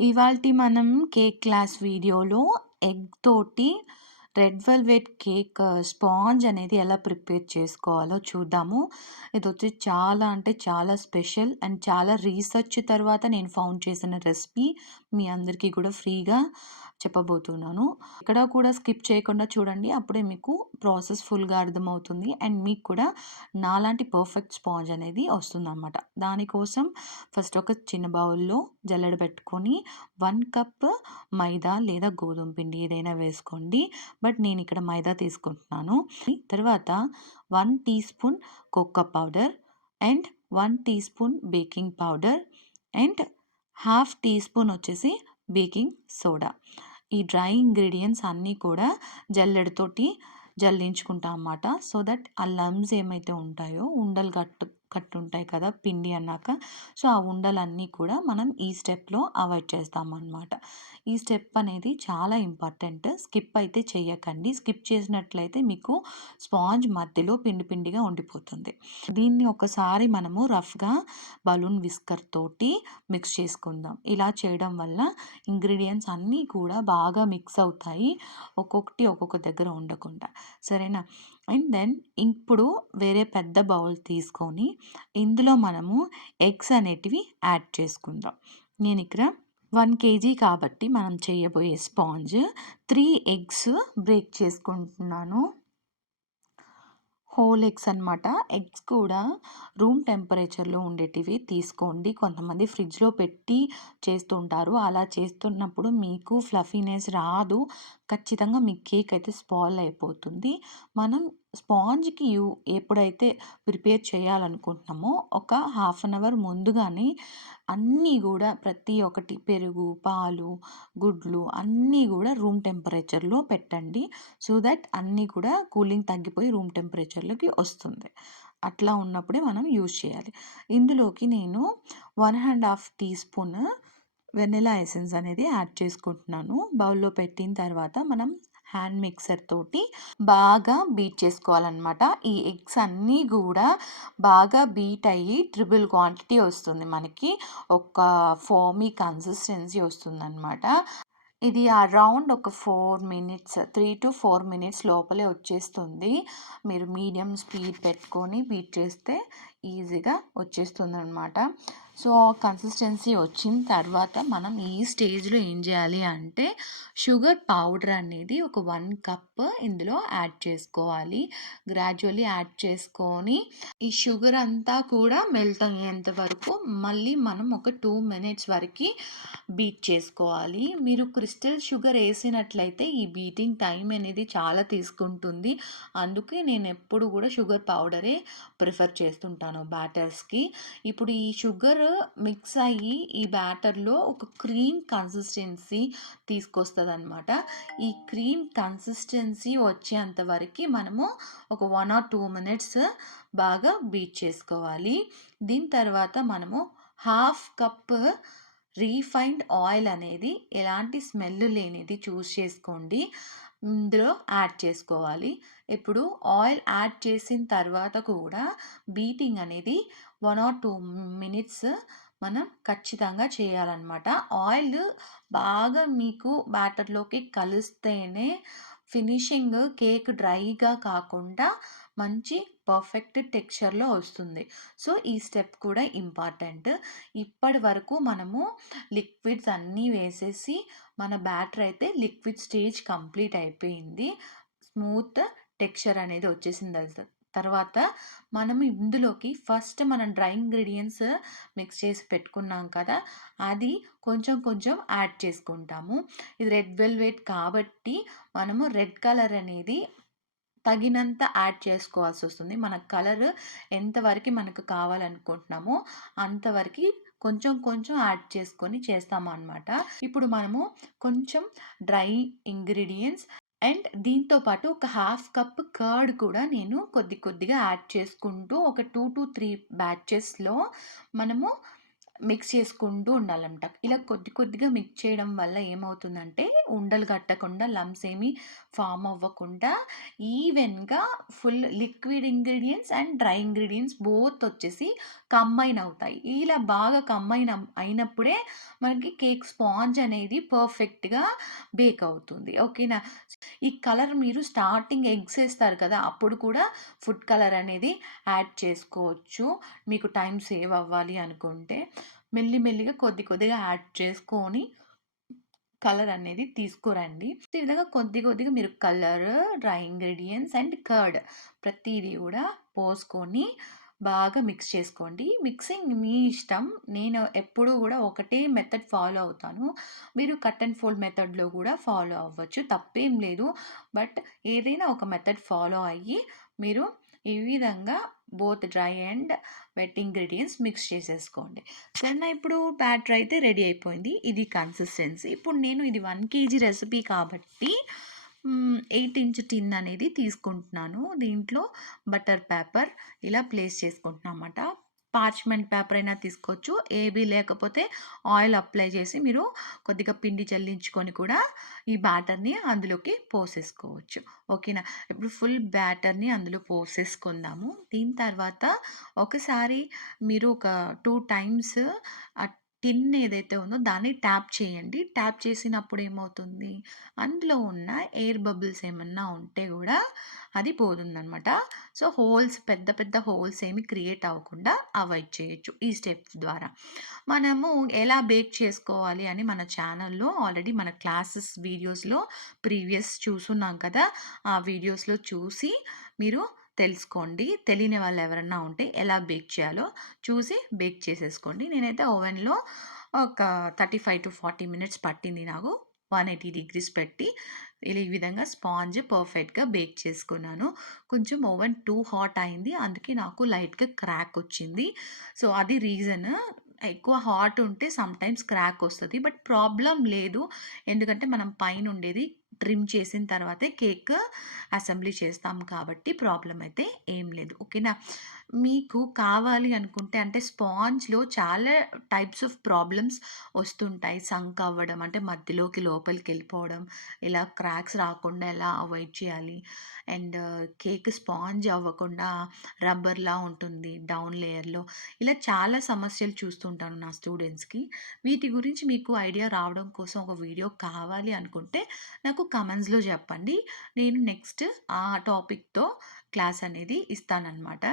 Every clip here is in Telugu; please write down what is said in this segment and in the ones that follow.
ఇవాల్టి మనం కేక్ క్లాస్ వీడియోలో ఎగ్ తోటి రెడ్ వెల్వెట్ కేక్ స్పాంజ్ అనేది ఎలా ప్రిపేర్ చేసుకోవాలో చూద్దాము. ఇదొచ్చి చాలా అంటే చాలా స్పెషల్ అండ్ చాలా రీసెర్చ్ తర్వాత నేను ఫౌండ్ చేసిన రెసిపీ. మీ అందరికీ కూడా ఫ్రీగా చెప్పబోతున్నాను. ఎక్కడ కూడా స్కిప్ చేయకుండా చూడండి. అప్పుడే మీకు ప్రాసెస్ ఫుల్‌గా అర్థమవుతుంది. అండ్ మీకు కూడా నాలాంటి పర్ఫెక్ట్ స్పాంజ్ అనేది వస్తుందనమాట. దానికోసం ఫస్ట్ ఒక చిన్న బౌల్‌లో జల్లెడ పెట్టుకొని 1 కప్ మైదా లేదా గోధుమ పిండి ఏదైనా వేసుకోండి. బట్ నేను ఇక్కడ మైదా తీసుకుంటున్నాను. తర్వాత 1 teaspoon cocoa powder and 1 teaspoon baking powder and half teaspoon వచ్చేసి బేకింగ్ సోడా. ఈ డ్రై ఇంగ్రీడియెంట్స్ అన్నీ కూడా జల్లెడతోటి జల్లించుకుంటాం అన్నమాట. సో దట్ ఆ లమ్స్ ఏమైతే ఉంటాయో ఉండలు కట్టుంటాయి కదా పిండి అన్నాక. సో ఆ ఉండలన్నీ కూడా మనం ఈ స్టెప్‌లో అవాయిడ్ చేస్తామన్నమాట. ఈ స్టెప్ అనేది చాలా ఇంపార్టెంట్. స్కిప్ అయితే చేయకండి. స్కిప్ చేసినట్లయితే మీకు స్పాంజ్ మధ్యలో పిండి పిండిగా ఉండిపోతుంది. దీన్ని ఒకసారి మనము రఫ్‌గా బలూన్ విస్కర్ తోటి మిక్స్ చేసుకుందాం. ఇలా చేయడం వల్ల ఇంగ్రీడియెంట్స్ అన్నీ కూడా బాగా మిక్స్ అవుతాయి. ఒక్కొక్కటి ఒక్కొక్క దగ్గర ఉండకుండా. సరేనా? అండ్ దెన్ ఇప్పుడు వేరే పెద్ద బౌల్ తీసుకొని ఇందులో మనము ఎగ్స్ అనేటివి యాడ్ చేసుకుందాం. నేనిక్కడ 1 కేజీ కాబట్టి మనం చేయబోయే స్పాంజ్ 3 ఎగ్స్ బ్రేక్ చేసుకుంటున్నాను. హోల్ ఎగ్స్ అనమాట. ఎగ్స్ కూడా రూమ్ టెంపరేచర్‌లో ఉండేటివి తీసుకోండి. కొంతమంది ఫ్రిడ్జ్‌లో పెట్టి చేస్తుంటారు. అలా చేస్తున్నప్పుడు మీకు ఫ్లఫీనెస్ రాదు. ఖచ్చితంగా మీ కేక్ అయితే స్పాయిల్ అయిపోతుంది. మనం స్పాంజ్‌కి ఎప్పుడైతే ప్రిపేర్ చేయాలనుకుంటున్నామో ఒక హాఫ్ అన్ అవర్ ముందుగానే అన్నీ గూడా ప్రతి ఒక్కటి పెరుగు, పాలు, గుడ్లు అన్నీ గూడా రూమ్ టెంపరేచర్‌లో పెట్టండి. సో దట్ అన్నీ కూడా కూలింగ్ తగ్గిపోయి రూమ్ టెంపరేచర్‌లోకి వస్తుంది. అట్లా ఉన్నప్పుడే మనం యూజ్ చేయాలి. ఇందులోకి నేను 1 ½ టీ స్పూన్ వెనిల్లా ఎసెన్స్ అనేది యాడ్ చేసుకుంటున్నాను. బౌల్‌లో పెట్టిన తర్వాత మనం హ్యాండ్ మిక్సర్ తోటి బాగా బీట్ చేసుకోవాలనమాట. ఈ ఎగ్స్ అన్నీ గూడా బాగా బీట్ అయ్యి ట్రిపుల్ క్వాంటిటీ వస్తుంది మనకి. ఒక ఫోమీ కన్సిస్టెన్సీ వస్తుందనమాట. ఇది అరౌండ్ ఒక 4 మినిట్స్ 3-4 మినిట్స్ లోపలే వచ్చేస్తుంది. మీరు మీడియం స్పీడ్ పెట్టుకొని బీట్ చేస్తే ఈజీగా వచ్చేస్తుందనమాట. సో కన్సిస్టెన్సీ వచ్చిన తర్వాత మనం ఈ స్టేజ్‌లో ఏం చేయాలి అంటే షుగర్ పౌడర్ అనేది ఒక 1 కప్ ఇందులో యాడ్ చేసుకోవాలి. గ్రాడ్యువల్లీ యాడ్ చేసుకొని ఈ షుగర్ అంతా కూడా మెల్ట్ అయ్యేంత వరకు మళ్ళీ మనం ఒక 2 మినిట్స్ వరకి బీట్ చేసుకోవాలి. మీరు క్రిస్టల్ షుగర్ ఏసినట్లయితే ఈ బీటింగ్ టైం అనేది చాలా తీసుకుంటుంది. అందుకే నేనెప్పుడు కూడా షుగర్ పౌడరే ప్రిఫర్ చేస్తుంటాను బ్యాటర్స్‌కి. ఇప్పుడు ఈ షుగర్ మిక్స్ అయ్యి ఈ బ్యాటర్‌లో ఒక క్రీమ్ కన్సిస్టెన్సీ తీసుకొస్తదనమాట. ఈ క్రీమ్ కన్సిస్టెన్సీ వచ్చేంత వరకి మనము ఒక 1 ఆర్ 2 మినిట్స్ బాగా బీట్ చేసుకోవాలి. దీని తర్వాత మనము హాఫ్ కప్ రీఫైన్డ్ ఆయిల్ అనేది ఎలాంటి స్మెల్ లేనిది చూస్ చేసుకోండి. ఇందులో యాడ్ చేసుకోవాలి. ఇప్పుడు ఆయిల్ యాడ్ చేసిన తర్వాత కూడా బీటింగ్ అనేది 1 ఆర్ 2 మినిట్స్ మనం ఖచ్చితంగా చేయాలన్నమాట. ఆయిల్ బాగా మీకు బ్యాటర్‌లోకి కలిస్తేనే ఫినిషింగ్ కేక్ డ్రైగా కాకుండా మంచి పర్ఫెక్ట్ టెక్స్చర్‌లో వస్తుంది. సో, ఈ స్టెప్ కూడా ఇంపార్టెంట్. ఇప్పటి వరకు మనము లిక్విడ్స్ అన్నీ వేసేసి మన బ్యాటర్ అయితే లిక్విడ్ స్టేజ్ కంప్లీట్ అయిపోయింది. స్మూత్ టెక్స్చర్ అనేది వచ్చేసింది. తర్వాత మనం ఇందులోకి ఫస్ట్ మనం డ్రై ఇంగ్రీడియెంట్స్ మిక్స్ చేసి పెట్టుకున్నాం కదా! అది కొంచెం కొంచెం యాడ్ చేసుకుంటాము. ఇది రెడ్ వెల్వెట్ కాబట్టి మనము రెడ్ కలర్ అనేది తగినంత యాడ్ చేసుకోవాల్సొస్తుంది. మన కలర్ ఎంతవరకి మనకు కావాలనుకుంటున్నామో అంతవరకి కొంచెం కొంచెం యాడ్ చేసుకొని చేస్తామనమాట. ఇప్పుడు మనము కొంచెం డ్రై ఇంగ్రీడియెంట్స్ అండ్ దీంతో పాటు ఒక హాఫ్ కప్ కర్డ్ కూడా నేను కొద్దిగా యాడ్ చేసుకుంటూ ఒక 2-3 బ్యాచెస్‌లో మనము మిక్స్ చేసుకుంటూ ఉండాలన్నమాట. ఇలా కొద్ది కొద్దిగా మిక్స్ చేయడం వల్ల ఏమవుతుందంటే, ఉండలు కట్టకుండా, లంప్స్ ఏమి ఫార్మ్ అవ్వకుండా ఈవెన్‌గా full liquid ingredients and dry ingredients both వచ్చేసి కంబైన్ అవుతాయి. ఇలా బాగా కంబైన్ అయినప్పుడే మనకి కేక్ స్పాంజ్ అనేది పర్ఫెక్ట్‌గా బేక్ అవుతుంది. ఓకేనా? ఈ కలర్ మీరు స్టార్టింగ్ ఎగ్స్ ఏస్తారు కదా! అప్పుడు కూడా ఫుడ్ కలర్ అనేది యాడ్ చేసుకోవచ్చు. మీకు టైం సేవ్ అవ్వాలి అనుకుంటే. మెల్లి మెల్లిగా కొద్ది కొద్దిగా యాడ్ చేసుకొని కలర్ అనేది తీసుకురండి. ఈ విధంగా కొద్ది కొద్దిగా మీరు colour, dry ingredients and curd ప్రతీది కూడా పోసుకొని బాగా మిక్స్ చేసుకోండి. మిక్సింగ్ మీ ఇష్టం. నేను ఎప్పుడూ కూడా ఒకటే మెథడ్ ఫాలో అవుతాను. మీరు కట్ అండ్ ఫోల్డ్ మెథడ్‌లో కూడా ఫాలో అవ్వచ్చు. తప్పేం లేదు. బట్ ఏదైనా ఒక మెథడ్ ఫాలో అయ్యి మీరు ఈ విధంగా both dry and wet ingredients mix చేసేసుకోండి. సరేనా, ఇప్పుడు బ్యాటర్ అయితే రెడీ అయిపోయింది. ఇది కన్సిస్టెన్సీ. ఇప్పుడు నేను ఇది 1 కేజీ రెసిపీ కాబట్టి 8 ఇంచ్ టిన్ అనేది తీసుకుంటున్నాను. దీంట్లో బటర్ పేపర్ ఇలా ప్లేస్ చేసుకుంటున్నానమాట. పార్చ్‌మెంట్ పేపర్ అయినా తీసుకోవచ్చు. ఏబీ లేకపోతే ఆయిల్ అప్లై చేసి మీరు కొద్దిగా పిండి చల్లించుకొని కూడా ఈ బ్యాటర్‌ని అందులోకి పోసేసుకోవచ్చు. ఓకేనా? ఇప్పుడు ఫుల్ బ్యాటర్‌ని అందులో పోసేసుకుందాము. దీని తర్వాత ఒకసారి మీరు ఒక 2 టైమ్స్ ఆ టిన్ ఏదైతే ఉందో దాన్ని ట్యాప్ చేయండి. ట్యాప్ చేసినప్పుడు ఏమవుతుంది, అందులో ఉన్న ఎయిర్ బబుల్స్ ఏమన్నా ఉంటే గూడా అది పోతుందనమాట. సో, హోల్స్ పెద్ద పెద్ద హోల్స్ ఏమి క్రియేట్ అవ్వకుండా అవాయిడ్ చేయొచ్చు ఈ స్టెప్ ద్వారా. మనము ఎలా బేక్ చేసుకోవాలి అని మన ఛానల్‌లో ఆల్రెడీ మన క్లాసెస్ వీడియోస్‌లో ప్రీవియస్ చూసున్నాం కదా! ఆ వీడియోస్‌లో చూసి మీరు తెలుసుకోండి. తెలియని వాళ్ళు ఎవరన్నా ఉంటే ఎలా బేక్ చేయాలో చూసి బేక్ చేసేసుకోండి. నేనైతే ఓవెన్‌లో ఒక 35-40 మినిట్స్ పట్టింది నాకు. 180 డిగ్రీస్ పెట్టి ఇలా ఈ విధంగా స్పాంజ్ పర్ఫెక్ట్‌గా బేక్ చేసుకున్నాను. కొంచెం ఓవెన్ టూ హాట్ అయింది. అందుకే నాకు లైట్‌గా క్రాక్ వచ్చింది. సో, అది రీజన్. ఎక్కువ హాట్ ఉంటే సమ్‌టైమ్స్ క్రాక్ వస్తది. బట్ ప్రాబ్లమ్ లేదు. ఎందుకంటే మనం పైనుండేది ట్రిమ్ చేసిన తర్వాతే కేక్ అసెంబ్లీ చేస్తాం కాబట్టి ప్రాబ్లమ్ అయితే ఏం లేదు. ఓకేనా? మీకు కావాలి అనుకుంటే అంటే స్పాంజ్‌లో చాలా టైప్స్ ఆఫ్ ప్రాబ్లమ్స్ వస్తుంటాయి. సంక్ అవ్వడం అంటే మధ్యలోకి లోపలికెళ్ళిపోవడం, ఇలా క్రాక్స్ రాకుండా ఎలా అవాయిడ్ చేయాలి? అండ్ కేక్ స్పాంజ్ అవ్వకుండా రబ్బర్‌లా ఉంటుంది డౌన్ లేయర్‌లో. ఇలా చాలా సమస్యలు చూస్తుంటాను నా స్టూడెంట్స్‌కి. వీటి గురించి మీకు ఐడియా రావడం కోసం ఒక వీడియో కావాలి అనుకుంటే నాకు కామెంట్స్‌లో చెప్పండి. నేను నెక్స్ట్ ఆ టాపిక్‌తో క్లాస్ అనేది ఇస్తాననమాట.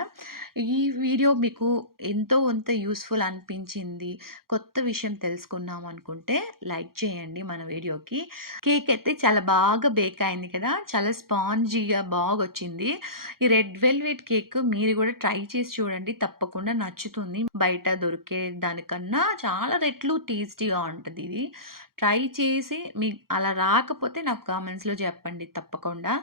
ఈ వీడియో మీకు ఎంతో కొంత యూజ్‌ఫుల్ అనిపించింది, కొత్త విషయం తెలుసుకున్నాం అనుకుంటే లైక్ చేయండి మన వీడియోకి. కేక్ అయితే చాలా బాగా బేక్ అయింది కదా! చాలా స్పాంజీగా బాగొచ్చింది. ఈ రెడ్ వెల్వెట్ కేక్ మీరు కూడా ట్రై చేసి చూడండి. తప్పకుండా నచ్చుతుంది. బయట దొరికే దానికన్నా చాలా రెట్లు టేస్టీగా ఉంటది ఇది. ట్రై చేసి మీకు అలా రాకపోతే నాకు కామెంట్స్‌లో చెప్పండి తప్పకుండా.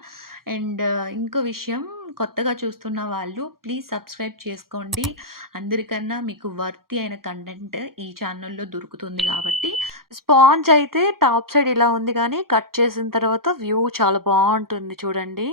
అండ్ ఇంకో విషయం, కొత్తగా చూస్తున్న వాళ్ళు ప్లీజ్ సబ్స్క్రైబ్ చేసుకోండి. అందరికన్నా మీకు వర్తీ అయిన కంటెంట్ ఈ ఛానల్‌లో దొరుకుతుంది కాబట్టి. స్పాంజ్ అయితే టాప్ సైడ్ ఇలా ఉంది గానీ, కట్ చేసిన తర్వాత వ్యూ చాలా బావుంటుంది చూడండి.